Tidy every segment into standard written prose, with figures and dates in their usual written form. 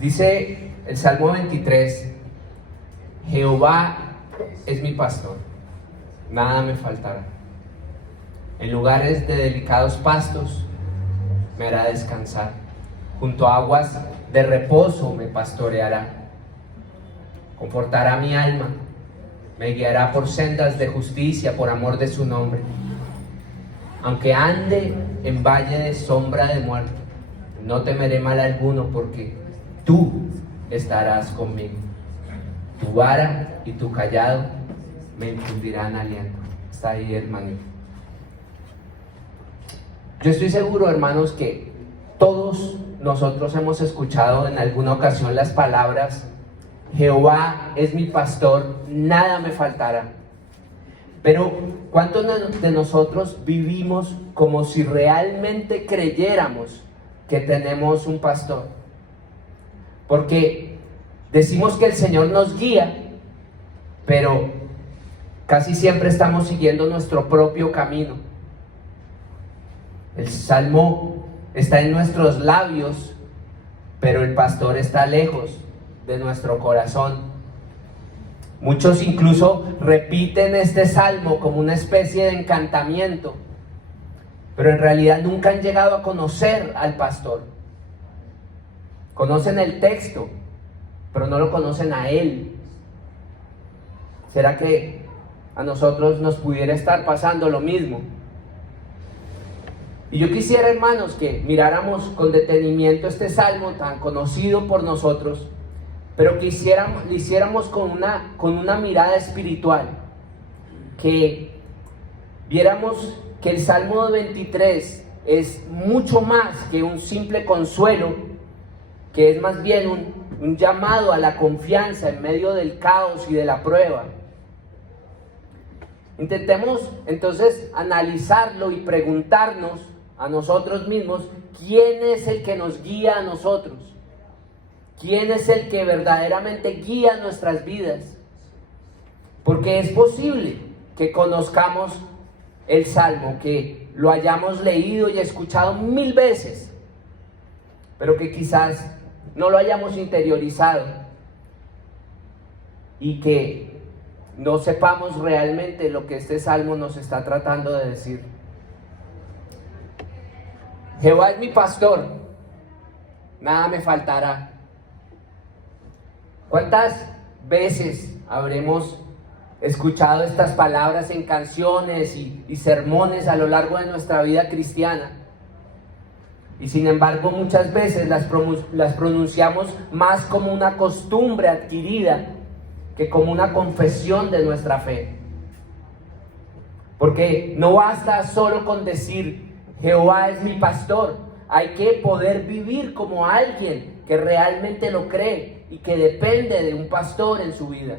Dice el Salmo 23: Jehová es mi pastor, nada me faltará. En lugares de delicados pastos me hará descansar. Junto a aguas de reposo me pastoreará. Confortará mi alma. Me guiará por sendas de justicia por amor de su nombre. Aunque ande en valle de sombra de muerte, no temeré mal alguno, porque tú estarás conmigo. Tu vara y tu callado me infundirán aliento. Está ahí, hermanito. Yo estoy seguro, hermanos, que todos nosotros hemos escuchado en alguna ocasión las palabras: Jehová es mi pastor, nada me faltará. Pero ¿cuántos de nosotros vivimos como si realmente creyéramos que tenemos un pastor? Porque decimos que el Señor nos guía, pero casi siempre estamos siguiendo nuestro propio camino. El salmo está en nuestros labios, pero el pastor está lejos de nuestro corazón. Muchos incluso repiten este salmo como una especie de encantamiento, pero en realidad nunca han llegado a conocer al pastor. Conocen el texto, pero no lo conocen a él. ¿Será que a nosotros nos pudiera estar pasando lo mismo? Y yo quisiera, hermanos, que miráramos con detenimiento este salmo tan conocido por nosotros, pero que lo hiciéramos con una mirada espiritual, que viéramos que el Salmo 23 es mucho más que un simple consuelo, que es más bien un llamado a la confianza en medio del caos y de la prueba. Intentemos entonces analizarlo y preguntarnos a nosotros mismos: ¿quién es el que nos guía a nosotros? ¿Quién es el que verdaderamente guía nuestras vidas? Porque es posible que conozcamos el Salmo, que lo hayamos leído y escuchado 1000 veces, pero que quizás no lo hayamos interiorizado y que no sepamos realmente lo que este Salmo nos está tratando de decir. Jehová es mi pastor, nada me faltará. ¿Cuántas veces habremos escuchado estas palabras en canciones y sermones a lo largo de nuestra vida cristiana? Y sin embargo, muchas veces las pronunciamos más como una costumbre adquirida que como una confesión de nuestra fe. Porque no basta solo con decir: Jehová es mi pastor. Hay que poder vivir como alguien que realmente lo cree y que depende de un pastor en su vida.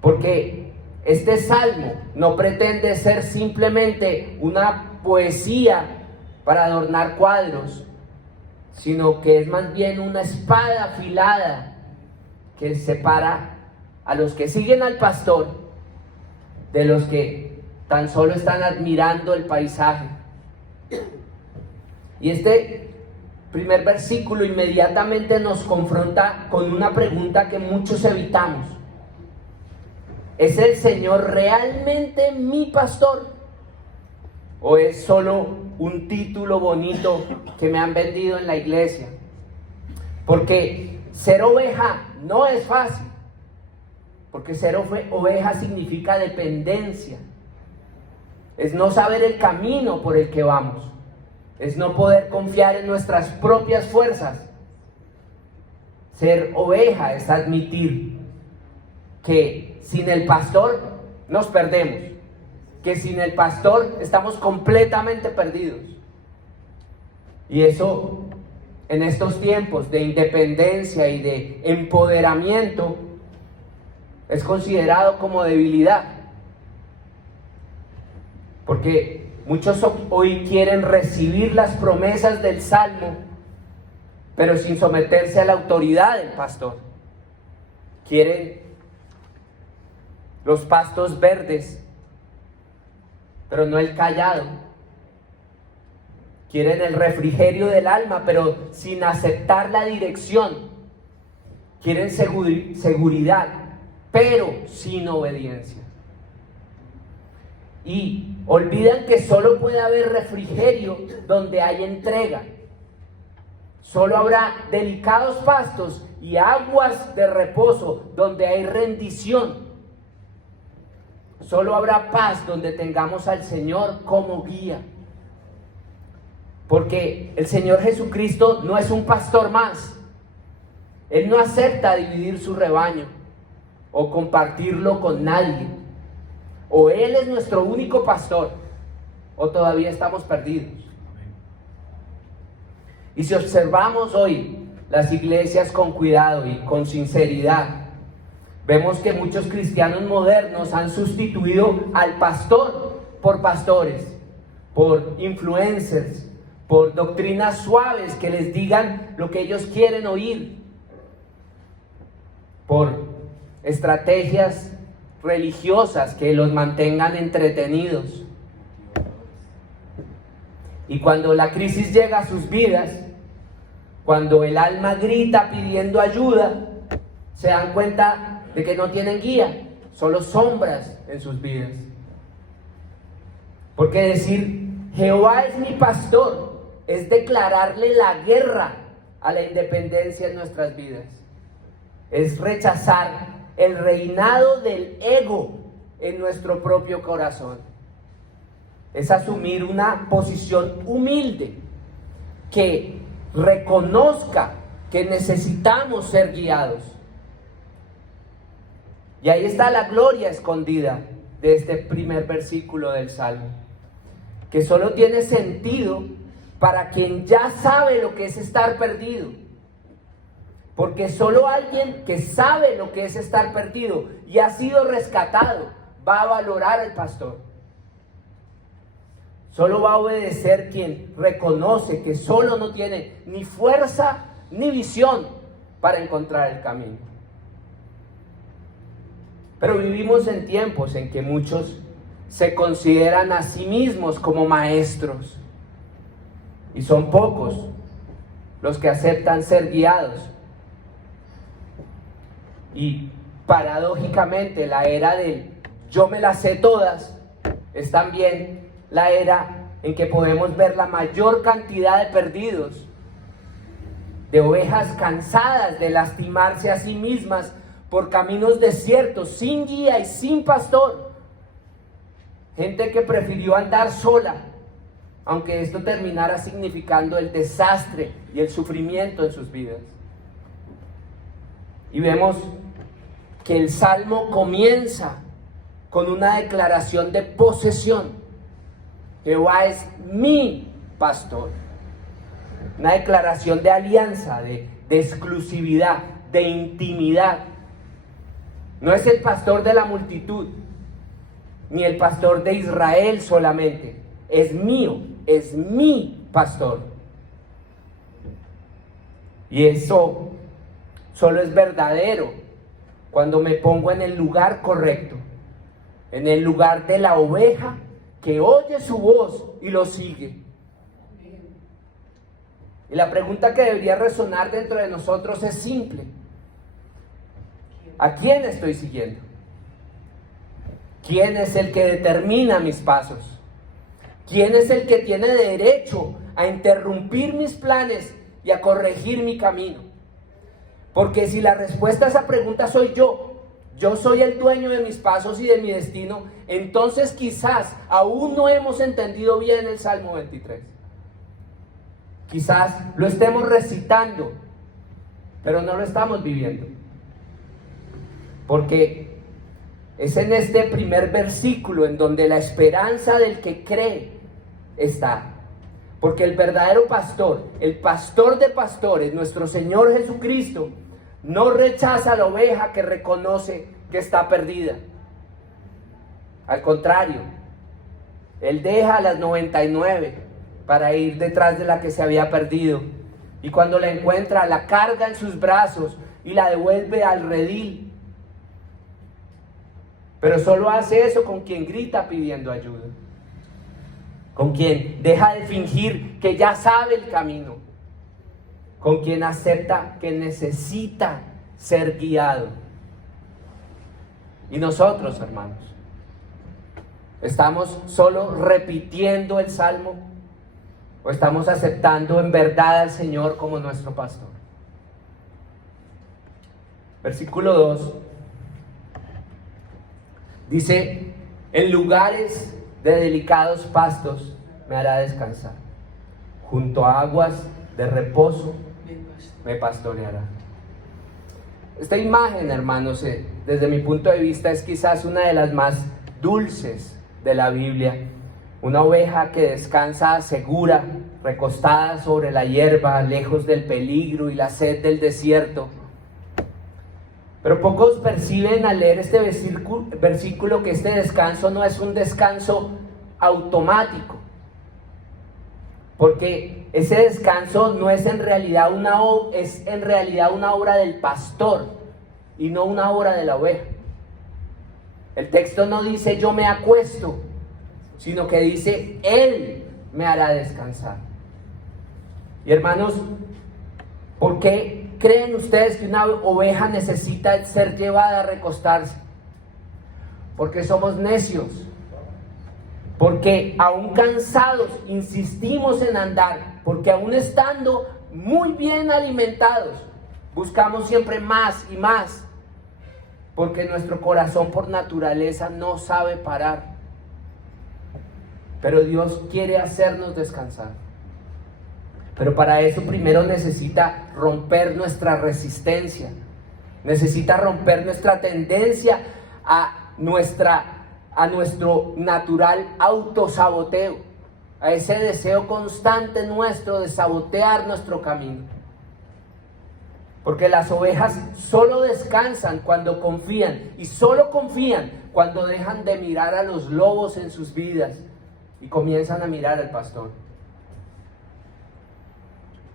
Porque este salmo no pretende ser simplemente una poesía para adornar cuadros, sino que es más bien una espada afilada que separa a los que siguen al pastor de los que tan solo están admirando el paisaje. Y este primer versículo inmediatamente nos confronta con una pregunta que muchos evitamos: ¿es el Señor realmente mi pastor? ¿O es solo un título bonito que me han vendido en la iglesia? Porque ser oveja no es fácil. Porque ser oveja significa dependencia. Es no saber el camino por el que vamos. Es no poder confiar en nuestras propias fuerzas. Ser oveja es admitir que sin el pastor nos perdemos, que sin el pastor estamos completamente perdidos. Y eso, en estos tiempos de independencia y de empoderamiento, es considerado como debilidad. Porque muchos hoy quieren recibir las promesas del Salmo, pero sin someterse a la autoridad del pastor. Quieren los pastos verdes, pero no el callado. quieren el refrigerio del alma, pero sin aceptar la dirección. Quieren seguridad, pero sin obediencia. Y olvidan que solo puede haber refrigerio donde hay entrega. Solo habrá delicados pastos y aguas de reposo donde hay rendición. Solo habrá paz donde tengamos al Señor como guía. Porque el Señor Jesucristo no es un pastor más. Él no acepta dividir su rebaño o compartirlo con nadie. O Él es nuestro único pastor, o todavía estamos perdidos. Y si observamos hoy las iglesias con cuidado y con sinceridad, vemos que muchos cristianos modernos han sustituido al pastor por pastores, por influencers, por doctrinas suaves que les digan lo que ellos quieren oír, por estrategias religiosas que los mantengan entretenidos. Y cuando la crisis llega a sus vidas, cuando el alma grita pidiendo ayuda, se dan cuenta de que no tienen guía, solo sombras en sus vidas. Porque decir Jehová es mi pastor es declararle la guerra a la independencia en nuestras vidas. Es rechazar el reinado del ego en nuestro propio corazón. Es asumir una posición humilde que reconozca que necesitamos ser guiados. Y ahí está la gloria escondida de este primer versículo del Salmo, que solo tiene sentido para quien ya sabe lo que es estar perdido. Porque solo alguien que sabe lo que es estar perdido y ha sido rescatado va a valorar al pastor. Solo va a obedecer quien reconoce que solo no tiene ni fuerza ni visión para encontrar el camino. Pero vivimos en tiempos en que muchos se consideran a sí mismos como maestros. Y son pocos los que aceptan ser guiados. Y paradójicamente la era del yo me las sé todas es también la era en que podemos ver la mayor cantidad de perdidos, de ovejas cansadas de lastimarse a sí mismas por caminos desiertos, sin guía y sin pastor. Gente que prefirió andar sola, aunque esto terminara significando el desastre y el sufrimiento en sus vidas. Y vemos que el Salmo comienza con una declaración de posesión. Jehová es mi pastor. Una declaración de alianza, de exclusividad, de intimidad. No es el pastor de la multitud, ni el pastor de Israel solamente. Es mío, es mi pastor. Y eso solo es verdadero cuando me pongo en el lugar correcto, en el lugar de la oveja que oye su voz y lo sigue. Y la pregunta que debería resonar dentro de nosotros es simple: ¿a quién estoy siguiendo? ¿Quién es el que determina mis pasos? ¿Quién es el que tiene derecho a interrumpir mis planes y a corregir mi camino? Porque si la respuesta a esa pregunta soy yo soy el dueño de mis pasos y de mi destino, entonces quizás aún no hemos entendido bien el Salmo 23. Quizás lo estemos recitando, pero no lo estamos viviendo. Porque es en este primer versículo en donde la esperanza del que cree está. Porque el verdadero pastor, el pastor de pastores, nuestro Señor Jesucristo, no rechaza a la oveja que reconoce que está perdida. Al contrario, Él deja a las 99 para ir detrás de la que se había perdido. Y cuando la encuentra, la carga en sus brazos y la devuelve al redil. Pero solo hace eso con quien grita pidiendo ayuda. con quien deja de fingir que ya sabe el camino, con quien acepta que necesita ser guiado. Y nosotros, hermanos, ¿estamos solo repitiendo el Salmo o estamos aceptando en verdad al Señor como nuestro pastor? Versículo 2 dice: en lugares de delicados pastos me hará descansar, junto a aguas de reposo me pastoreará. Esta imagen, hermanos, desde mi punto de vista es quizás una de las más dulces de la Biblia. Una oveja que descansa segura, recostada sobre la hierba, lejos del peligro y la sed del desierto. Pero pocos perciben al leer este versículo que este descanso no es un descanso automático, porque ese descanso no es en realidad una obra del pastor y no una obra de la oveja. El texto no dice yo me acuesto, sino que dice Él me hará descansar. Y hermanos, ¿por qué creen ustedes que una oveja necesita ser llevada a recostarse? Porque somos necios, porque aún cansados insistimos en andar, porque aún estando muy bien alimentados buscamos siempre más y más, porque nuestro corazón por naturaleza no sabe parar. Pero Dios quiere hacernos descansar. Pero para eso primero necesita romper nuestra resistencia, necesita romper nuestra tendencia a nuestro natural autosaboteo, a ese deseo constante nuestro de sabotear nuestro camino. Porque las ovejas solo descansan cuando confían, y solo confían cuando dejan de mirar a los lobos en sus vidas y comienzan a mirar al pastor.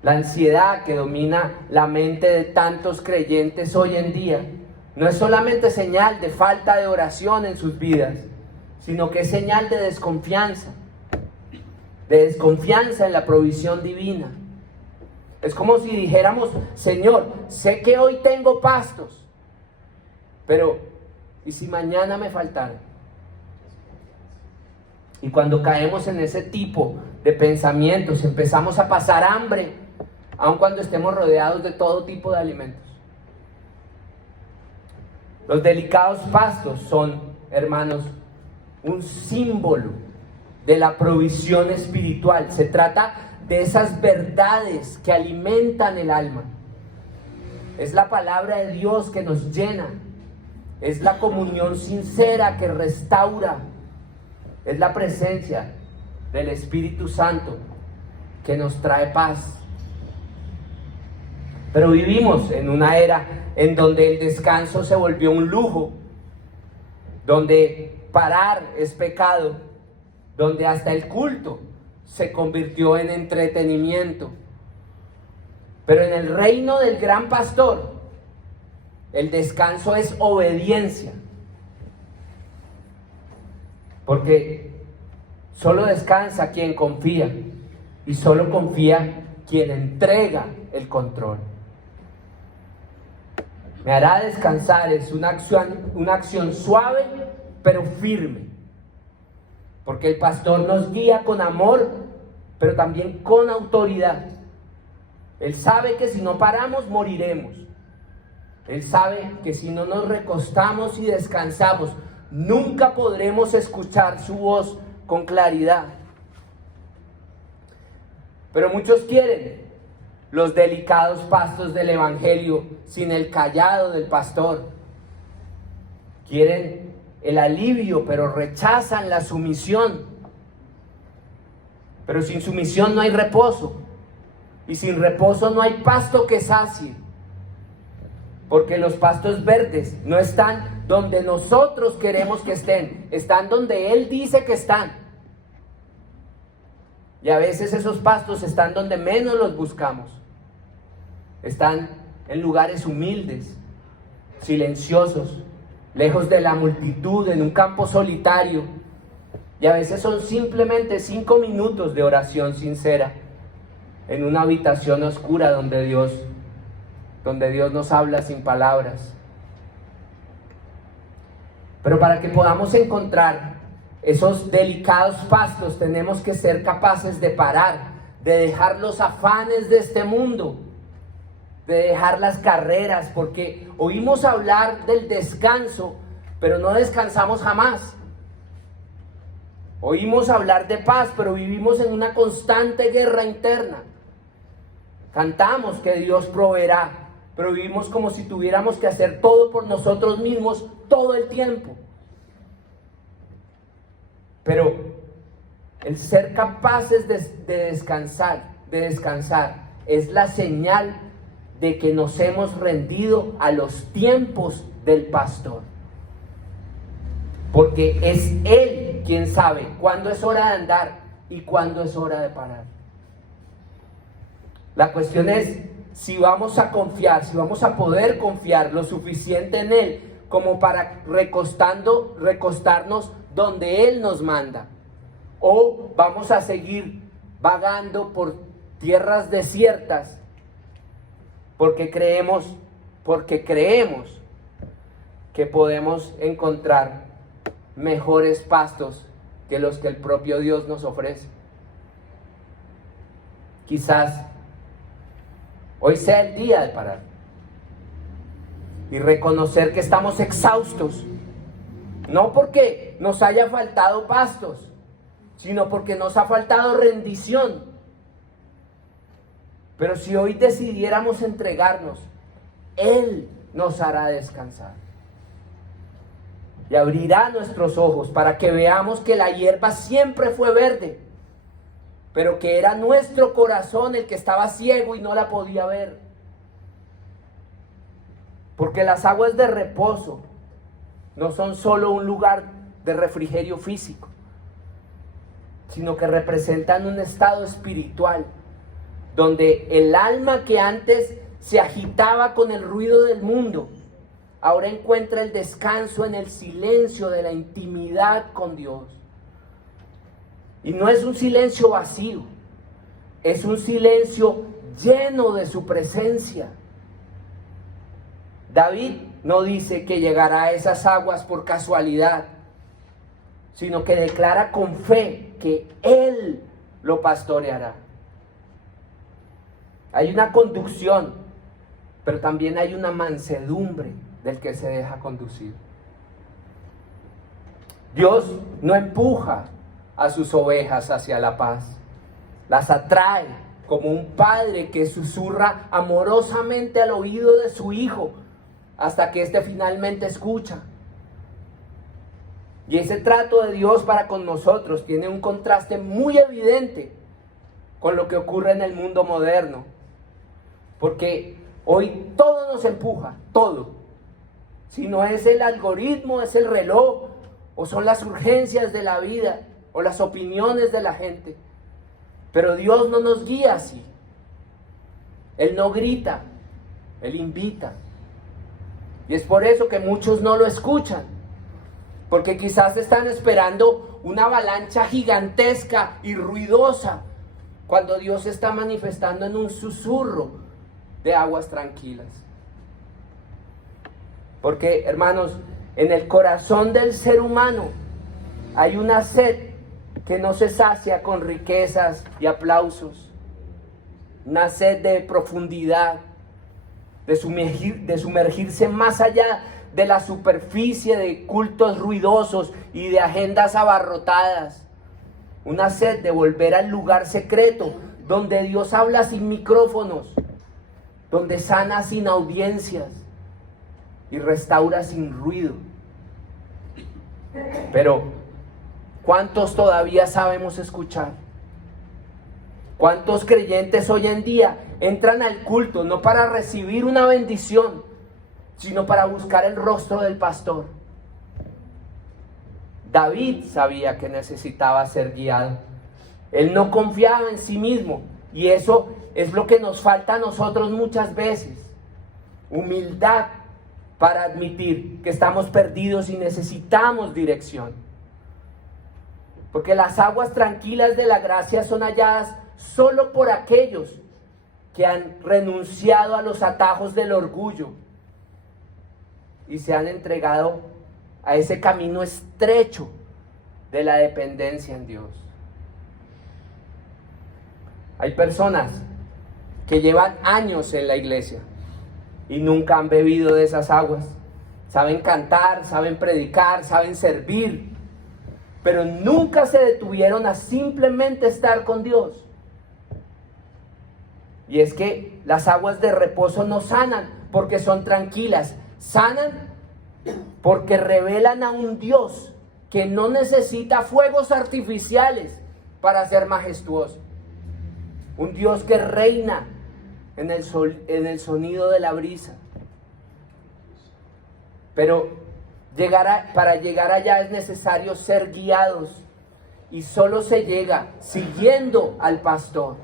La ansiedad que domina la mente de tantos creyentes hoy en día no es solamente señal de falta de oración en sus vidas, sino que es señal de desconfianza en la provisión divina. Es como si dijéramos: Señor, sé que hoy tengo pastos, pero ¿y si mañana me faltara? Y cuando caemos en ese tipo de pensamientos, empezamos a pasar hambre, aun cuando estemos rodeados de todo tipo de alimentos. Los delicados pastos son, hermanos, un símbolo de la provisión espiritual. Se trata de esas verdades que alimentan el alma. Es la palabra de Dios que nos llena. Es la comunión sincera que restaura. Es la presencia del Espíritu Santo que nos trae paz. Pero vivimos en una era en donde el descanso se volvió un lujo, donde parar es pecado, donde hasta el culto se convirtió en entretenimiento. Pero en el reino del gran pastor, el descanso es obediencia. Porque solo descansa quien confía, y solo confía quien entrega el control. Me hará descansar es una acción suave pero firme, porque el pastor nos guía con amor, pero también con autoridad. Él sabe que si no paramos moriremos. Él sabe que si no nos recostamos y descansamos, nunca podremos escuchar su voz con claridad. Pero muchos quieren los delicados pastos del evangelio sin el cayado del pastor. Quieren el alivio, pero rechazan la sumisión. Pero sin sumisión no hay reposo, y sin reposo no hay pasto que sacie. Porque los pastos verdes no están donde nosotros queremos que estén, están donde Él dice que están. Y a veces esos pastos están donde menos los buscamos. Están en lugares humildes, silenciosos, lejos de la multitud, en un campo solitario. Y a veces son simplemente 5 minutos de oración sincera en una habitación oscura donde Dios nos habla sin palabras. Pero para que podamos encontrar esos delicados pastos, tenemos que ser capaces de parar, de dejar los afanes de este mundo, de dejar las carreras, porque oímos hablar del descanso, pero no descansamos jamás. Oímos hablar de paz, pero vivimos en una constante guerra interna. Cantamos que Dios proveerá, pero vivimos como si tuviéramos que hacer todo por nosotros mismos todo el tiempo. Pero el ser capaces de descansar es la señal de que nos hemos rendido a los tiempos del pastor. Porque es Él quien sabe cuándo es hora de andar y cuándo es hora de parar. La cuestión es si vamos a confiar, si vamos a poder confiar lo suficiente en Él como para recostarnos donde Él nos manda, o vamos a seguir vagando por tierras desiertas porque creemos que podemos encontrar mejores pastos que los que el propio Dios nos ofrece. Quizás hoy sea el día de parar y reconocer que estamos exhaustos, no porque nos haya faltado pastos, sino porque nos ha faltado rendición. Pero si hoy decidiéramos entregarnos, Él nos hará descansar y abrirá nuestros ojos para que veamos que la hierba siempre fue verde, pero que era nuestro corazón el que estaba ciego y no la podía ver. Porque las aguas de reposo no son solo un lugar de refrigerio físico, sino que representan un estado espiritual, donde el alma que antes se agitaba con el ruido del mundo, ahora encuentra el descanso en el silencio de la intimidad con Dios. Y no es un silencio vacío, es un silencio lleno de su presencia. David no dice que llegará a esas aguas por casualidad, sino que declara con fe que Él lo pastoreará. Hay una conducción, pero también hay una mansedumbre del que se deja conducir. Dios no empuja a sus ovejas hacia la paz, las atrae como un padre que susurra amorosamente al oído de su hijo hasta que éste finalmente escucha. Y ese trato de Dios para con nosotros tiene un contraste muy evidente con lo que ocurre en el mundo moderno, porque hoy todo nos empuja, todo. Si no es el algoritmo, es el reloj, o son las urgencias de la vida, o las opiniones de la gente. Pero Dios no nos guía así. Él no grita, Él invita. Y es por eso que muchos no lo escuchan, porque quizás están esperando una avalancha gigantesca y ruidosa, cuando Dios se está manifestando en un susurro de aguas tranquilas. Porque, hermanos, en el corazón del ser humano hay una sed que no se sacia con riquezas y aplausos, una sed de profundidad, de sumergirse más allá de la superficie de cultos ruidosos y de agendas abarrotadas, una sed de volver al lugar secreto donde Dios habla sin micrófonos, donde sana sin audiencias y restaura sin ruido. Pero ¿cuántos todavía sabemos escuchar? ¿Cuántos creyentes hoy en día entran al culto no para recibir una bendición, sino para buscar el rostro del pastor? David sabía que necesitaba ser guiado. Él no confiaba en sí mismo, y eso es lo que nos falta a nosotros muchas veces. Humildad para admitir que estamos perdidos y necesitamos dirección. Porque las aguas tranquilas de la gracia son halladas solo por aquellos que han renunciado a los atajos del orgullo y se han entregado a ese camino estrecho de la dependencia en Dios. Hay personas que llevan años en la iglesia y nunca han bebido de esas aguas. Saben cantar, saben predicar, saben servir, pero nunca se detuvieron a simplemente estar con Dios. Y es que las aguas de reposo no sanan porque son tranquilas, sanan porque revelan a un Dios que no necesita fuegos artificiales para ser majestuoso. Un Dios que reina en el sonido de la brisa. Pero para llegar allá es necesario ser guiados, y solo se llega siguiendo al pastor.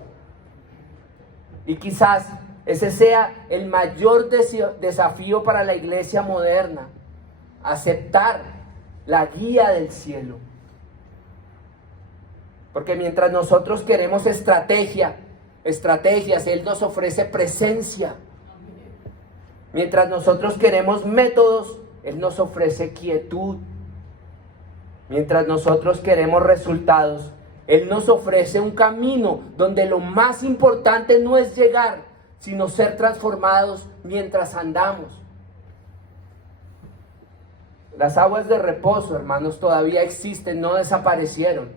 Y quizás ese sea el mayor desafío para la iglesia moderna: aceptar la guía del cielo. Porque mientras nosotros queremos estrategias, Él nos ofrece presencia. Mientras nosotros queremos métodos, Él nos ofrece quietud. Mientras nosotros queremos resultados, Él nos ofrece un camino donde lo más importante no es llegar, sino ser transformados mientras andamos. Las aguas de reposo, hermanos, todavía existen, no desaparecieron.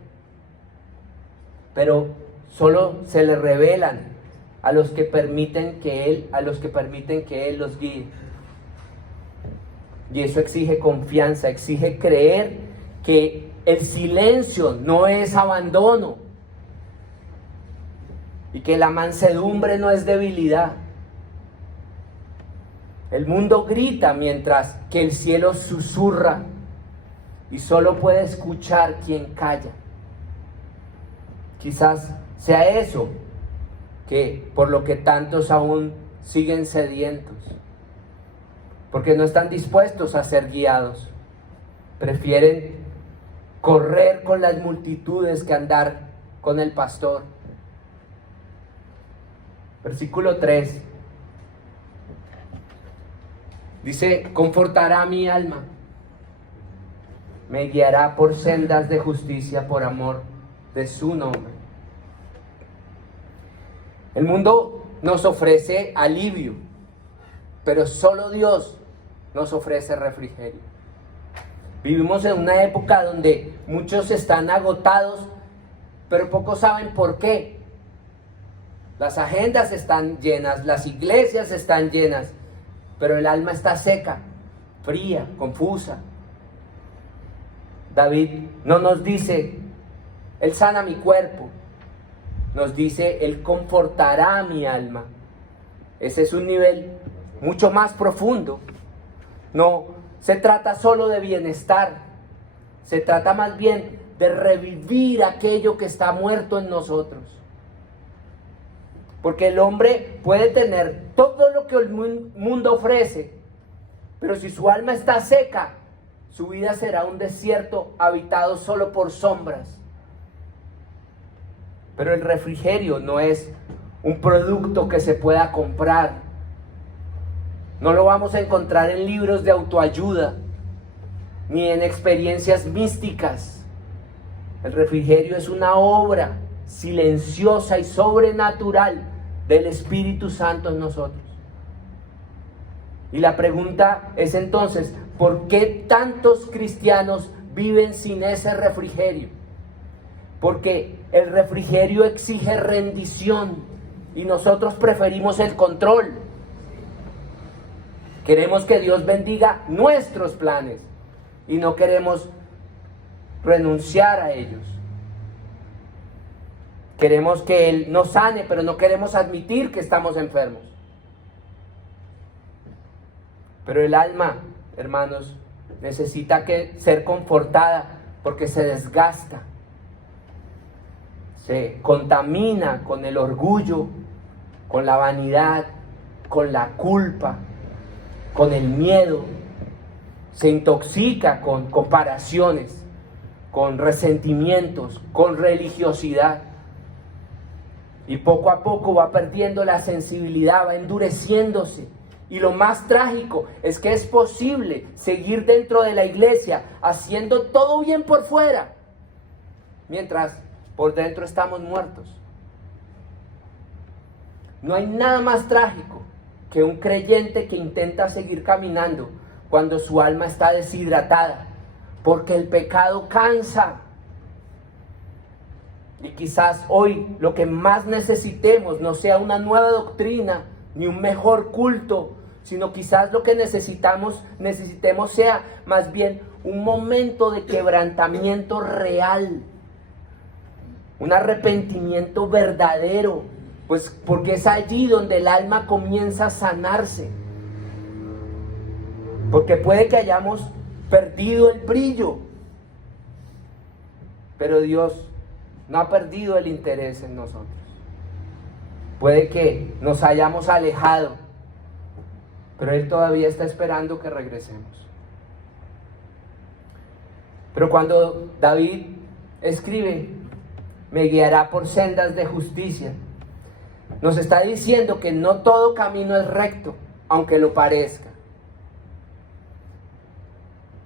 Pero solo se le revelan a los que permiten que Él los guíe. Y eso exige confianza, exige creer que el silencio no es abandono y que la mansedumbre no es debilidad. El mundo grita mientras que el cielo susurra, y solo puede escuchar quien calla. Quizás sea eso por lo que tantos aún siguen sedientos, porque no están dispuestos a ser guiados. Prefieren correr con las multitudes que andar con el pastor. Versículo 3 dice: confortará mi alma, me guiará por sendas de justicia por amor de su nombre. El mundo nos ofrece alivio, pero solo Dios nos ofrece refrigerio. Vivimos en una época donde muchos están agotados, pero pocos saben por qué. Las agendas están llenas, las iglesias están llenas, pero el alma está seca, fría, confusa. David no nos dice: Él sana mi cuerpo. Nos dice: Él confortará mi alma. Ese es un nivel mucho más profundo. No se trata solo de bienestar, se trata más bien de revivir aquello que está muerto en nosotros. Porque el hombre puede tener todo lo que el mundo ofrece, pero si su alma está seca, su vida será un desierto habitado solo por sombras. Pero el refrigerio no es un producto que se pueda comprar. No lo vamos a encontrar en libros de autoayuda, ni en experiencias místicas. El refrigerio es una obra silenciosa y sobrenatural del Espíritu Santo en nosotros. Y la pregunta es entonces: ¿por qué tantos cristianos viven sin ese refrigerio? Porque el refrigerio exige rendición y nosotros preferimos el control. Queremos que Dios bendiga nuestros planes y no queremos renunciar a ellos. Queremos que Él nos sane, pero no queremos admitir que estamos enfermos. Pero el alma, hermanos, necesita ser confortada porque se desgasta. Se contamina con el orgullo, con la vanidad, con la culpa, con el miedo. Se intoxica con comparaciones, con resentimientos, con religiosidad. Y poco a poco va perdiendo la sensibilidad, va endureciéndose. Y lo más trágico es que es posible seguir dentro de la iglesia haciendo todo bien por fuera, mientras por dentro estamos muertos. No hay nada más trágico que un creyente que intenta seguir caminando cuando su alma está deshidratada, porque el pecado cansa. Y quizás hoy lo que más necesitemos no sea una nueva doctrina ni un mejor culto, sino quizás lo que necesitemos sea más bien un momento de quebrantamiento real, un arrepentimiento verdadero, pues porque es allí donde el alma comienza a sanarse, porque puede que hayamos perdido el brillo, pero Dios no ha perdido el interés en nosotros. Puede que nos hayamos alejado, pero Él todavía está esperando que regresemos. Pero cuando David escribe, me guiará por sendas de justicia, nos está diciendo que no todo camino es recto, aunque lo parezca.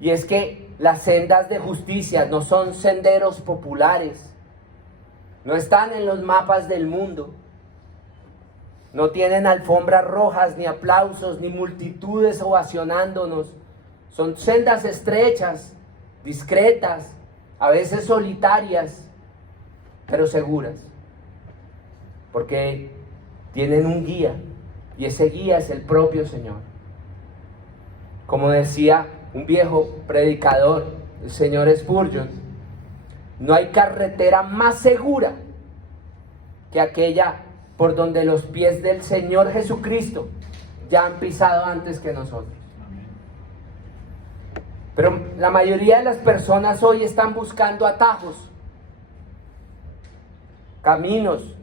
Y es que las sendas de justicia no son senderos populares, no están en los mapas del mundo, no tienen alfombras rojas, ni aplausos, ni multitudes ovacionándonos. Son sendas estrechas, discretas, a veces solitarias, pero seguras, porque tienen un guía, y ese guía es el propio Señor. Como decía un viejo predicador, el señor Spurgeon, no hay carretera más segura que aquella por donde los pies del Señor Jesucristo ya han pisado antes que nosotros. Pero la mayoría de las personas hoy están buscando atajos, caminos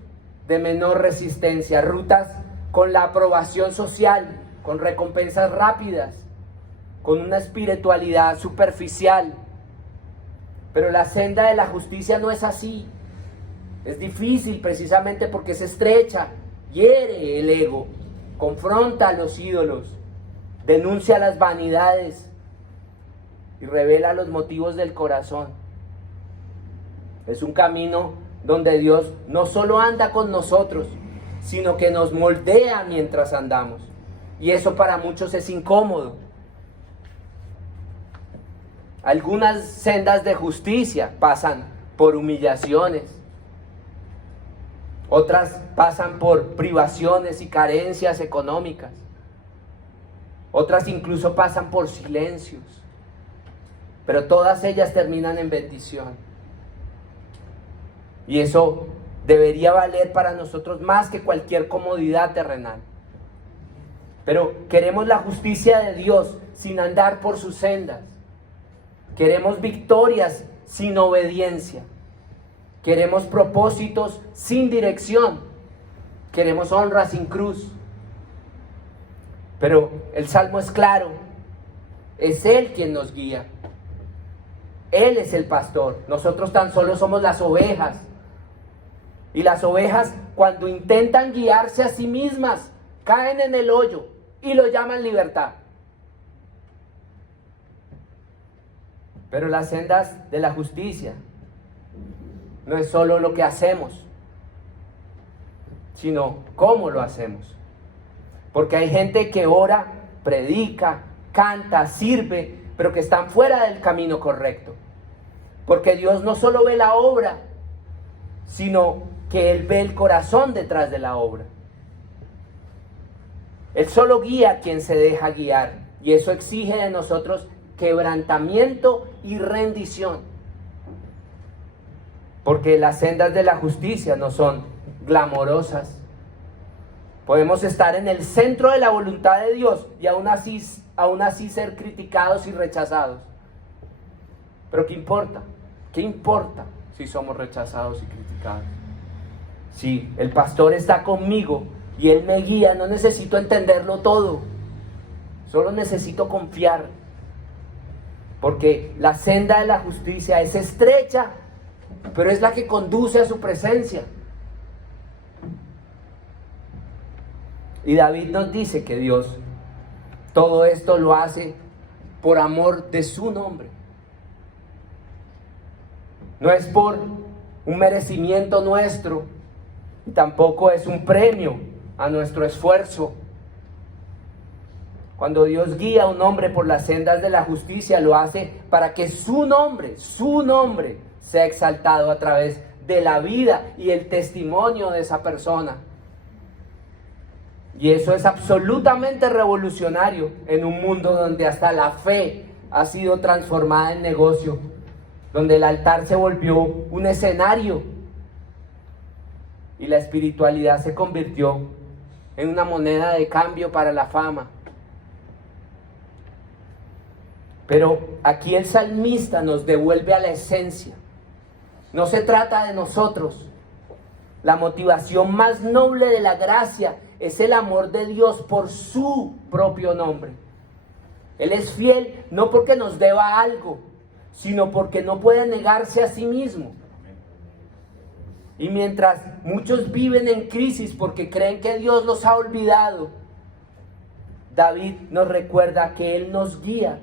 de menor resistencia, rutas con la aprobación social, con recompensas rápidas, con una espiritualidad superficial. Pero la senda de la justicia no es así. Es difícil precisamente porque es estrecha, hiere el ego, confronta a los ídolos, denuncia las vanidades y revela los motivos del corazón. Es un camino donde Dios no solo anda con nosotros, sino que nos moldea mientras andamos. Y eso para muchos es incómodo. Algunas sendas de justicia pasan por humillaciones, otras pasan por privaciones y carencias económicas, otras incluso pasan por silencios, pero todas ellas terminan en bendición. Y eso debería valer para nosotros más que cualquier comodidad terrenal. Pero queremos la justicia de Dios sin andar por sus sendas. Queremos victorias sin obediencia. Queremos propósitos sin dirección. Queremos honra sin cruz. Pero el Salmo es claro. Es Él quien nos guía. Él es el pastor. Nosotros tan solo somos las ovejas. Y las ovejas, cuando intentan guiarse a sí mismas, caen en el hoyo y lo llaman libertad. Pero las sendas de la justicia no es solo lo que hacemos, sino cómo lo hacemos. Porque hay gente que ora, predica, canta, sirve, pero que están fuera del camino correcto. Porque Dios no solo ve la obra, sino que Él ve el corazón detrás de la obra. Él solo guía a quien se deja guiar, y eso exige de nosotros quebrantamiento y rendición. Porque las sendas de la justicia no son glamorosas. Podemos estar en el centro de la voluntad de Dios y aún así ser criticados y rechazados. Pero ¿qué importa? ¿Qué importa si somos rechazados y criticados? Si el pastor está conmigo y Él me guía, no necesito entenderlo todo. Solo necesito confiar. Porque la senda de la justicia es estrecha, pero es la que conduce a su presencia. Y David nos dice que Dios todo esto lo hace por amor de su nombre. No es por un merecimiento nuestro, tampoco es un premio a nuestro esfuerzo. Cuando Dios guía a un hombre por las sendas de la justicia, lo hace para que su nombre sea exaltado a través de la vida y el testimonio de esa persona. Y eso es absolutamente revolucionario en un mundo donde hasta la fe ha sido transformada en negocio, donde el altar se volvió un escenario y la espiritualidad se convirtió en una moneda de cambio para la fama. Pero aquí el salmista nos devuelve a la esencia. No se trata de nosotros. La motivación más noble de la gracia es el amor de Dios por su propio nombre. Él es fiel no porque nos deba algo, sino porque no puede negarse a sí mismo. Y mientras muchos viven en crisis porque creen que Dios los ha olvidado, David nos recuerda que Él nos guía,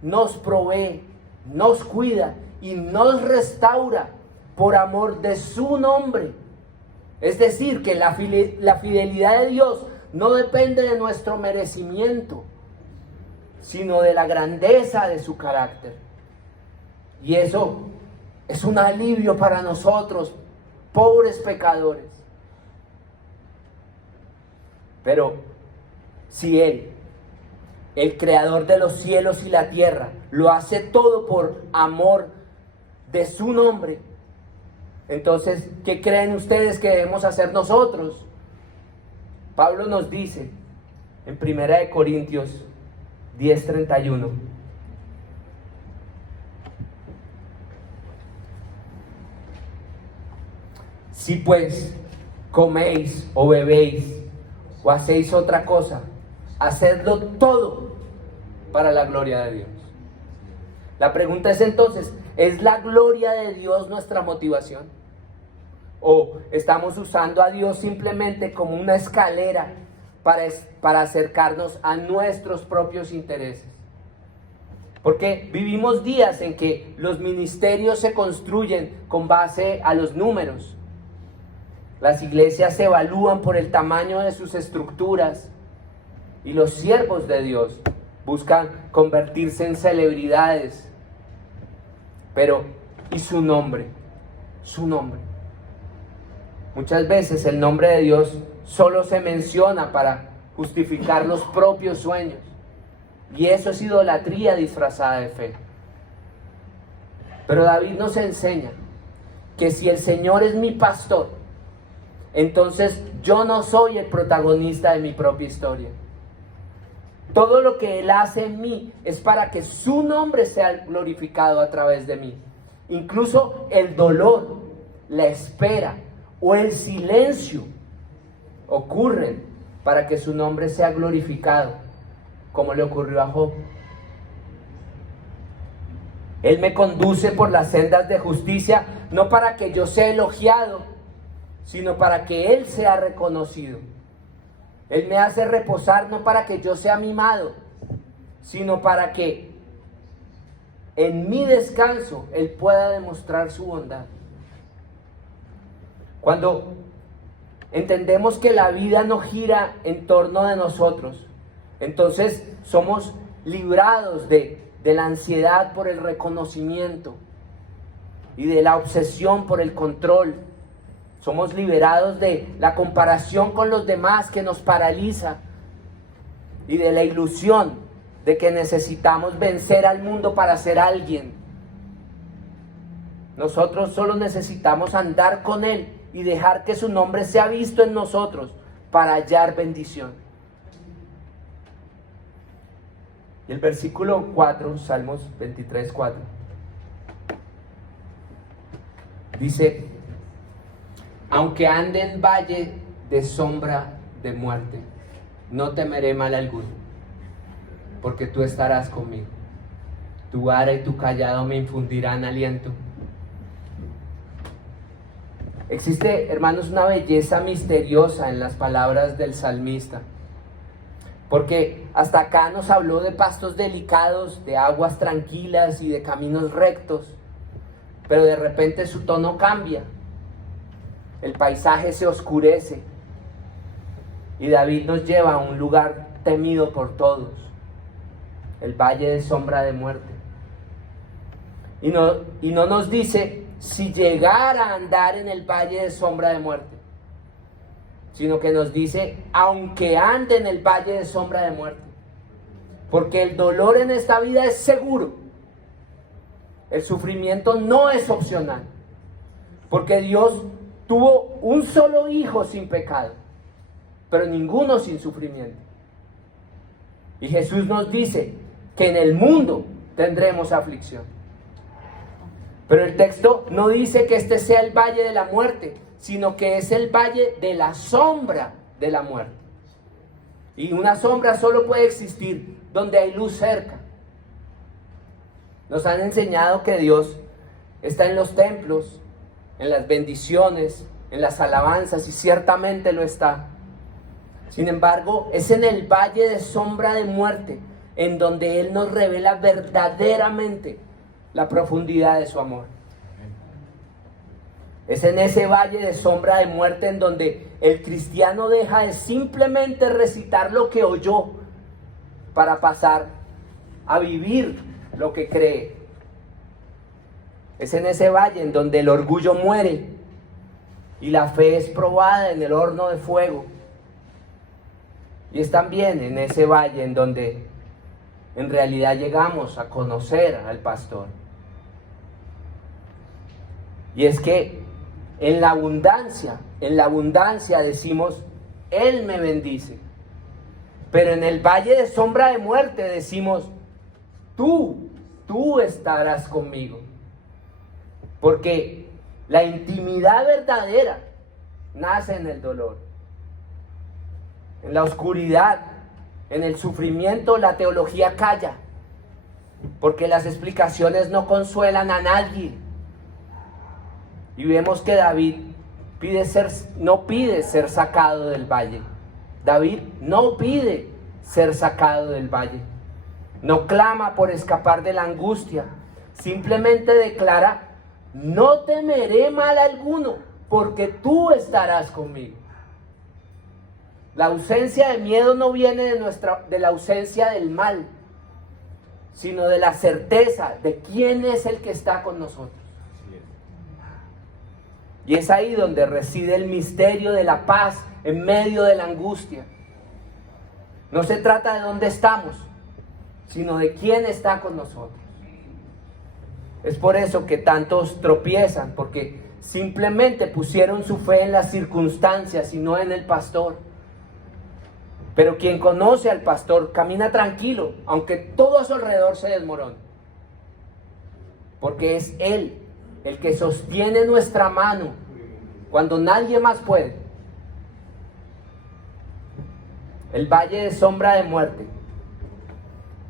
nos provee, nos cuida y nos restaura por amor de su nombre. Es decir, que la fidelidad de Dios no depende de nuestro merecimiento, sino de la grandeza de su carácter. Y eso es un alivio para nosotros, pobres pecadores. Pero si Él, el creador de los cielos y la tierra, lo hace todo por amor de su nombre, entonces, ¿qué creen ustedes que debemos hacer nosotros? Pablo nos dice en 1 Corintios 10:31. Si pues coméis o bebéis o hacéis otra cosa, hacedlo todo para la gloria de Dios. La pregunta es entonces, ¿es la gloria de Dios nuestra motivación? ¿O estamos usando a Dios simplemente como una escalera para acercarnos a nuestros propios intereses? Porque vivimos días en que los ministerios se construyen con base a los números. Las iglesias se evalúan por el tamaño de sus estructuras y los siervos de Dios buscan convertirse en celebridades. Pero, ¿y su nombre? Su nombre. Muchas veces el nombre de Dios solo se menciona para justificar los propios sueños. Y eso es idolatría disfrazada de fe. Pero David nos enseña que si el Señor es mi pastor, entonces yo no soy el protagonista de mi propia historia. Todo lo que Él hace en mí es para que su nombre sea glorificado a través de mí. Incluso el dolor, la espera o el silencio ocurren para que su nombre sea glorificado, como le ocurrió a Job. Él me conduce por las sendas de justicia, no para que yo sea elogiado, sino para que Él sea reconocido. Él me hace reposar no para que yo sea mimado, sino para que en mi descanso Él pueda demostrar su bondad. Cuando entendemos que la vida no gira en torno de nosotros, entonces somos librados de la ansiedad por el reconocimiento y de la obsesión por el control. Somos liberados de la comparación con los demás que nos paraliza y de la ilusión de que necesitamos vencer al mundo para ser alguien. Nosotros solo necesitamos andar con Él y dejar que su nombre sea visto en nosotros para hallar bendición. Y el versículo 4, Salmos 23:4, dice: aunque ande en valle de sombra de muerte, no temeré mal alguno, porque tú estarás conmigo. Tu vara y tu callado me infundirán aliento. Existe, hermanos, una belleza misteriosa en las palabras del salmista. Porque hasta acá nos habló de pastos delicados, de aguas tranquilas y de caminos rectos. Pero de repente su tono cambia. El paisaje se oscurece. Y David nos lleva a un lugar temido por todos. El valle de sombra de muerte. Y no nos dice si llegara a andar en el valle de sombra de muerte, sino que nos dice aunque ande en el valle de sombra de muerte, porque el dolor en esta vida es seguro, el sufrimiento no es opcional, porque Dios tuvo un solo hijo sin pecado, pero ninguno sin sufrimiento. Y Jesús nos dice que en el mundo tendremos aflicción. Pero el texto no dice que este sea el valle de la muerte, sino que es el valle de la sombra de la muerte. Y una sombra solo puede existir donde hay luz cerca. Nos han enseñado que Dios está en los templos, en las bendiciones, en las alabanzas, y ciertamente lo está. Sin embargo, es en el valle de sombra de muerte en donde Él nos revela verdaderamente la profundidad de su amor. Es en ese valle de sombra de muerte en donde el cristiano deja de simplemente recitar lo que oyó para pasar a vivir lo que cree. Es en ese valle en donde el orgullo muere y la fe es probada en el horno de fuego. Y es también en ese valle en donde en realidad llegamos a conocer al pastor. Y es que en la abundancia decimos, Él me bendice. Pero en el valle de sombra de muerte decimos, tú estarás conmigo. Porque la intimidad verdadera nace en el dolor. En la oscuridad, en el sufrimiento, la teología calla. Porque las explicaciones no consuelan a nadie. Y vemos que David no pide ser sacado del valle. David no pide ser sacado del valle. No clama por escapar de la angustia. Simplemente declara, no temeré mal alguno, porque tú estarás conmigo. La ausencia de miedo no viene de la ausencia del mal, sino de la certeza de quién es el que está con nosotros. Y es ahí donde reside el misterio de la paz en medio de la angustia. No se trata de dónde estamos, sino de quién está con nosotros. Es por eso que tantos tropiezan, porque simplemente pusieron su fe en las circunstancias y no en el pastor. Pero quien conoce al pastor camina tranquilo, aunque todo a su alrededor se desmorone. Porque es Él el que sostiene nuestra mano cuando nadie más puede. El valle de sombra de muerte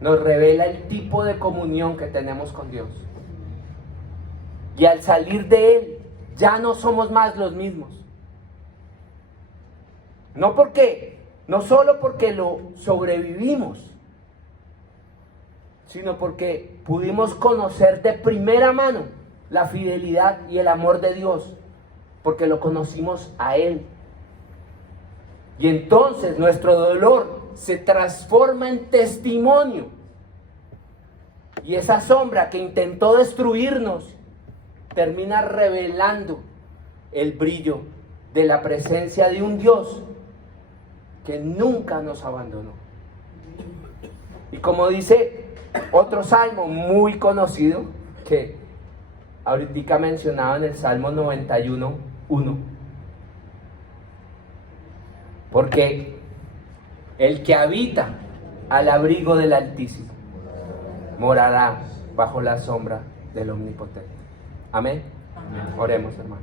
nos revela el tipo de comunión que tenemos con Dios. Y al salir de Él, ya no somos más los mismos. No solo porque lo sobrevivimos, sino porque pudimos conocer de primera mano la fidelidad y el amor de Dios, porque lo conocimos a Él. Y entonces nuestro dolor se transforma en testimonio. Y esa sombra que intentó destruirnos termina revelando el brillo de la presencia de un Dios que nunca nos abandonó. Y como dice otro salmo muy conocido, que ahorita mencionado en el Salmo 91:1, porque el que habita al abrigo del Altísimo morará bajo la sombra del Omnipotente. Amén. Oremos, hermano.